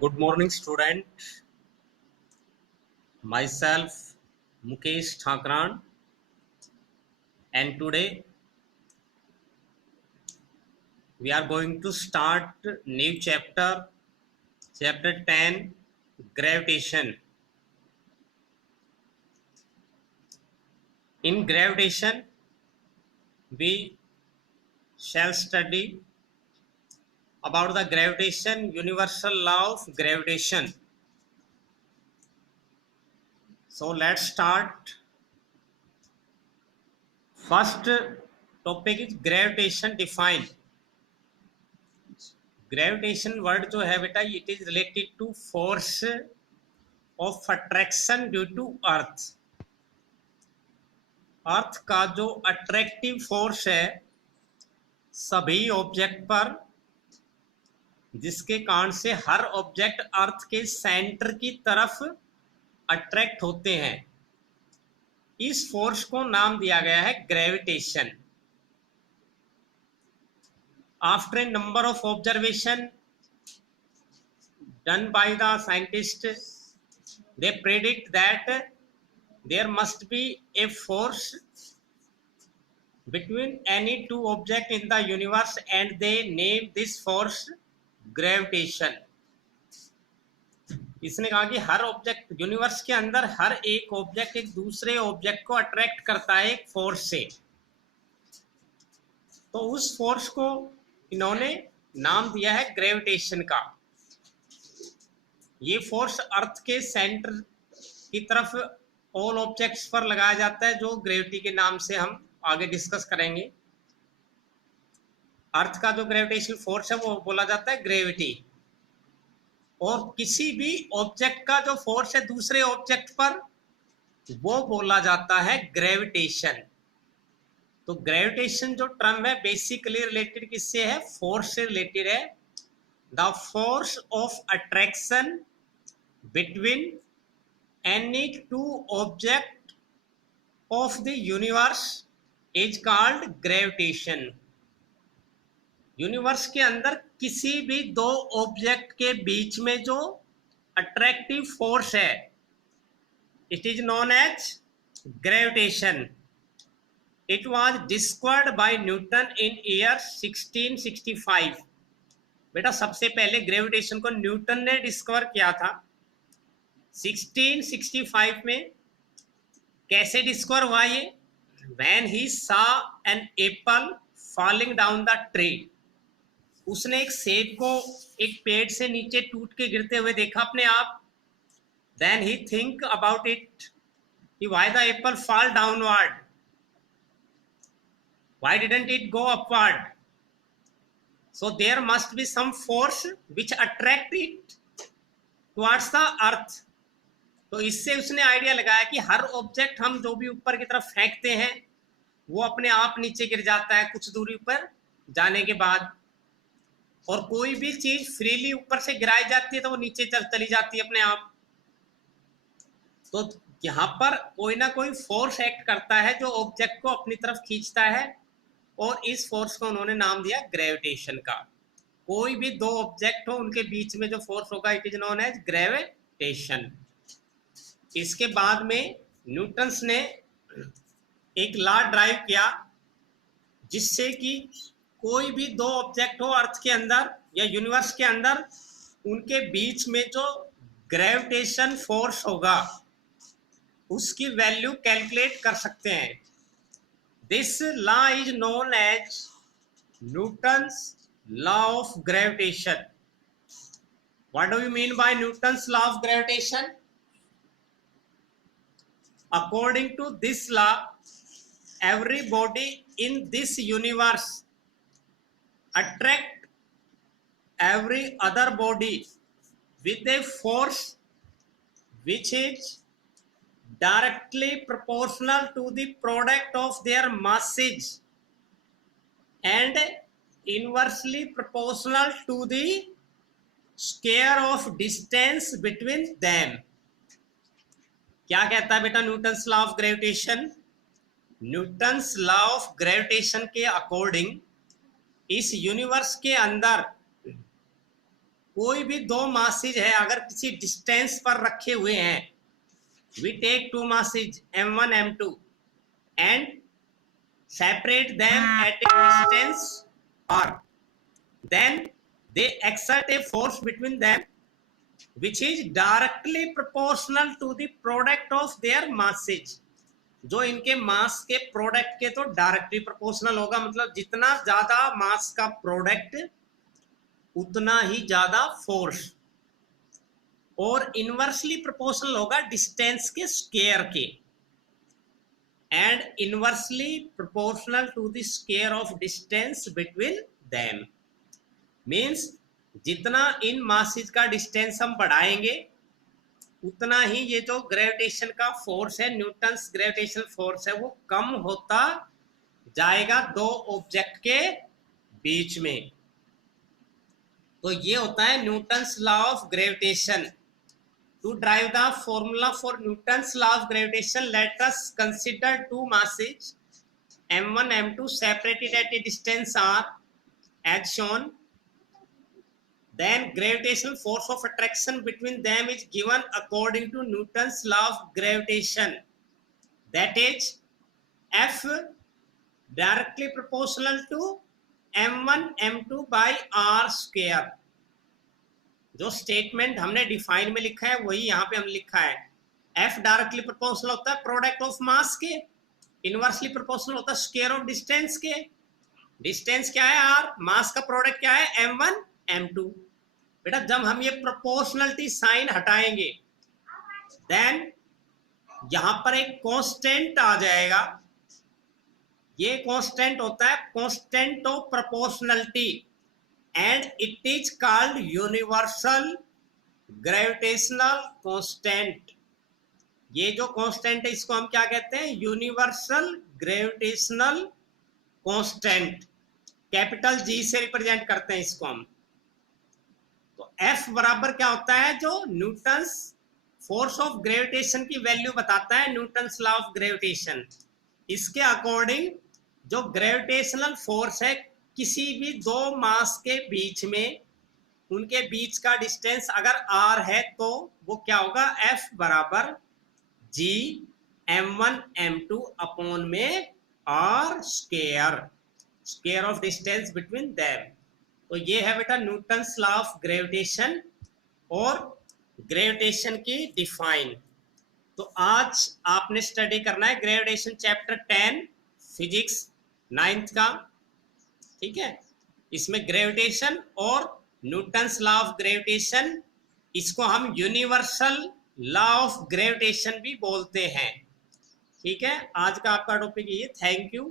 Good morning, student. Myself, Mukesh Thakran, and today we are going to start new chapter, chapter 10, gravitation. In gravitation, we shall study about the gravitation, universal law of gravitation. So let's start. First topic is gravitation defined. Gravitation word जो है बेटा it is related to force of attraction due to earth. Earth का जो attractive force है सभी object पर, जिसके कारण से हर ऑब्जेक्ट अर्थ के सेंटर की तरफ अट्रैक्ट होते हैं, इस फोर्स को नाम दिया गया है gravitation. After a number of observation done by the scientists, they predict that there must be a force between any two objects in the universe and they name this force gravitation. इसने कहा कि हर object universe के अंदर हर एक object एक दूसरे object को attract करता है एक फोर्स से, तो उस फोर्स को इन्होंने नाम दिया है ग्रेविटेशन का। ये फोर्स अर्थ के सेंटर की तरफ ऑल ऑब्जेक्ट्स पर लगाया जाता है, जो ग्रेविटी के नाम से हम आगे डिस्कस करेंगे। अर्थ का जो ग्रेविटेशन फोर्स है वो बोला जाता है ग्रेविटी, और किसी भी ऑब्जेक्ट का जो फोर्स है दूसरे ऑब्जेक्ट पर वो बोला जाता है ग्रेविटेशन। तो ग्रेविटेशन जो टर्म है बेसिकली रिलेटेड किससे है? फोर्स से रिलेटेड है। The force of attraction between any two object of the universe is called gravitation. Universe के अंदर किसी भी दो ऑब्जेक्ट के बीच में जो अट्रैक्टिव फोर्स है it is known as gravitation. It was discovered by Newton in year 1665। बेटा सबसे पहले ग्रेविटेशन को न्यूटन ने डिस्कवर किया था 1665 में। कैसे डिस्कवर हुआ ये? When he saw an apple falling down the tree, उसने एक सेब को एक पेड़ से नीचे टूट के गिरते हुए देखा अपने आप। Then he think about it, why the apple fall downward? Why didn't it go upward? So there must be some force which attract it towards the earth. तो इससे उसने आइडिया लगाया कि हर ऑब्जेक्ट हम जो भी ऊपर की तरफ फेंकते हैं वो अपने आप नीचे गिर जाता है कुछ दूरी पर जाने के बाद, और कोई भी चीज फ्रीली ऊपर से गिराई जाती है तो वो नीचे चली जाती है अपने आप। तो यहाँ पर कोई ना कोई फोर्स एक्ट करता है जो ऑब्जेक्ट को अपनी तरफ खींचता है, और इस फोर्स को उन्होंने नाम दिया ग्रेविटेशन का। कोई भी दो ऑब्जेक्ट हो उनके बीच में जो फोर्स होगा it is known as gravitation. इसके बाद में न्यूटन्स ने एक लॉ ड्राइव किया जिससे कि कोई भी दो ऑब्जेक्ट हो अर्थ के अंदर या यूनिवर्स के अंदर, उनके बीच में जो ग्रेविटेशन फोर्स होगा उसकी वैल्यू कैलकुलेट कर सकते हैं। This law is known as Newton's law of gravitation. What do you mean by Newton's law of gravitation? According to this law, every body in this universe attract every other body with a force which is directly proportional to the product of their masses and inversely proportional to the square of distance between them. क्या कहता है बेटा Newton's law of gravitation? Newton's law of gravitation के according इस universe के अंदर कोई भी दो मासेज है अगर किसी डिस्टेंस पर रखे हुए हैं, we take two masses m1 m2 and separate them at a distance r, then they exert a force between them which is directly proportional to the product of their masses। जो इनके मास के product के तो directly proportional होगा, मतलब जितना ज्यादा मास का प्रोडक्ट उतना ही ज्यादा फोर्स, और इनवर्सली प्रोपोर्शनल होगा डिस्टेंस के स्क्वायर के, and inversely proportional to the square of distance between them. Means जितना इन मासेस का डिस्टेंस हम बढ़ाएंगे उतना ही ये जो ग्रेविटेशन का फोर्स है, न्यूटन्स ग्रेविटेशन फोर्स है, वो कम होता जाएगा दो ऑब्जेक्ट के बीच में। तो ये होता है Newton's law of gravitation. To derive the formula for Newton's law of gravitation, let us consider two masses m1 m2 separated at a distance r as shown। Then gravitational force of attraction between them is given according to Newton's law of gravitation, that is F directly proportional to m1 m2 by r square। जो statement हमने define में लिखा है वही यहाँ पे हम लिखा है। F डायरेक्टली प्रोपोर्शनल होता है प्रोडक्ट ऑफ मास के, इनवर्सली प्रोपोर्शनल होता है स्क्वायर ऑफ डिस्टेंस के। डिस्टेंस क्या है r, मास का प्रोडक्ट क्या है m1 m2। बेटा जब हम ये प्रोपोर्शनलिटी साइन हटाएंगे देन यहां पर एक कांस्टेंट आ जाएगा, ये कांस्टेंट होता है constant of proportionality and it is called universal gravitational constant. ये जो कांस्टेंट है इसको हम क्या कहते हैं, universal gravitational constant. Capital G से रिप्रेजेंट करते हैं इसको हम। तो F बराबर क्या होता है, जो न्यूटन्स फोर्स ऑफ ग्रेविटेशन की वैल्यू बताता है, न्यूटन्स लॉ ऑफ ग्रेविटेशन। इसके अकॉर्डिंग जो ग्रेविटेशनल फोर्स है किसी भी दो मास के बीच में, उनके बीच का डिस्टेंस अगर r है तो वो क्या होगा, F बराबर g m1 m2 अपॉन में r square, square of distance between them. तो ये है बेटा न्यूटन्स लॉ ऑफ ग्रेविटेशन और ग्रेविटेशन की डिफाइन। तो आज आपने स्टडी करना है ग्रेविटेशन चैप्टर 10 फिजिक्स 9th का, ठीक है। इसमें ग्रेविटेशन और न्यूटन्स लॉ ऑफ ग्रेविटेशन, इसको हम यूनिवर्सल लॉ ऑफ ग्रेविटेशन भी बोलते हैं, ठीक है। आज का आपका टॉपिक ये। Thank you.